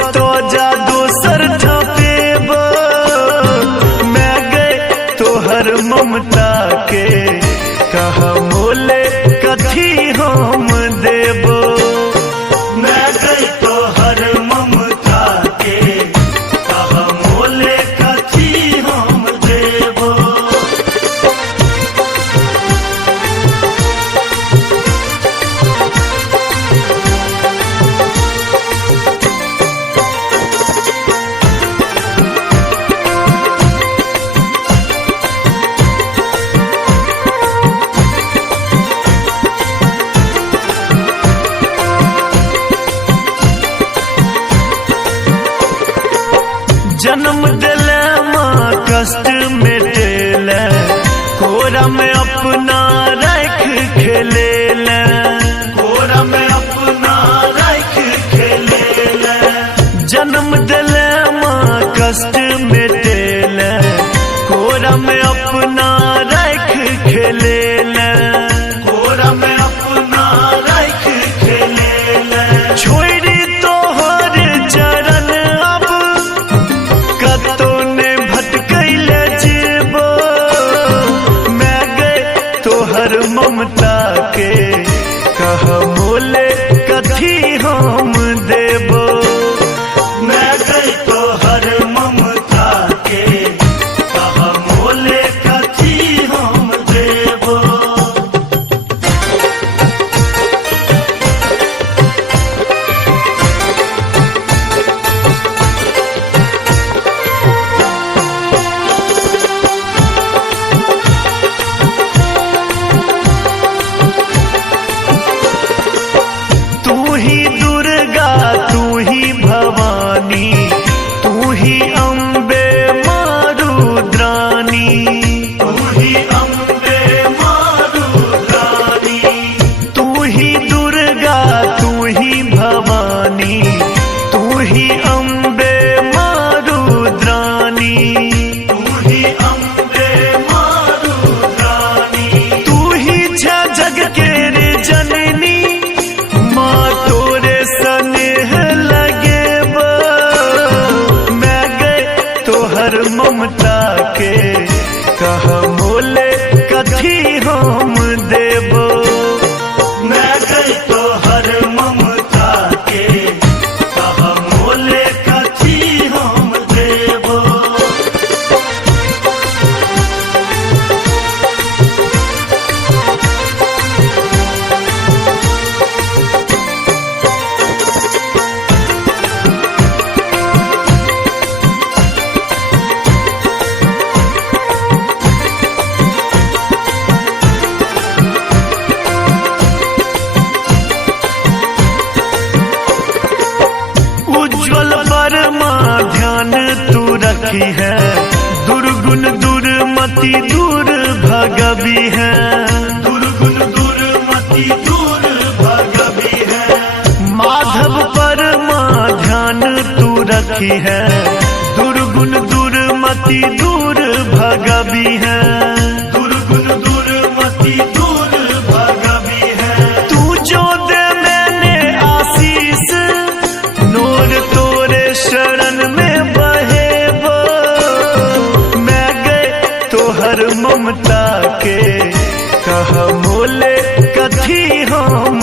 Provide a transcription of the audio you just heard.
कतो जा दोसर ठपेब मैं गए तोहर ममता के कहा मोले कथी हम देबो मैं गए तोहर ममता के कहा मोले कथी हम देबो। जन्म दिले माँ कष्ट मिटेले कोरा में अपना रख खेलेले कोरा में अपना रख खेलेले जन्म दिले माँ कष्ट मिटेले कोरा में अपना रख खेलेले कोरा में अपना रख खेलेले छोड़ी तोहर चरण अब कतो ने भटकैले जीबो मैं गए तोहर ममता के कह मोले कथी हम देबो मैं गए तोहर ममता के कह मोले कथी हम देबो। तू ही दुर्गा तू ही भवानी तू ही अम्बे मारुद्रानी तू ही अम्बे मारुद्रानी तू ही दुर्गा तू ही भवानी तू ही अम्बे मारुद्रानी तू ही अम्बे मारुद्रानी तू ही जग के रे जननी माँ तोरे स्नेह लगे मैं गए तोहर ममता के कह मोले कथी हम देबो मैं गए तोहर ममता के कह मोले कथी हम देबो। उज्ज्वल परमा ध्यान तू रखी है दुर्गुण दुर्मति दूर भगवी है दुर्गुण दुर्मति दूर भगवी है माधव परमा ध्यान तू रखी है दुर्गुण दुर्मति दूर भगवी है दुर्गुण दुर्मति दूर भगवी है तू जो दे मैंने आशीष नूर तोरे शरण में बहेबो मैं गए तोहर ममता के कह मोले कथी हम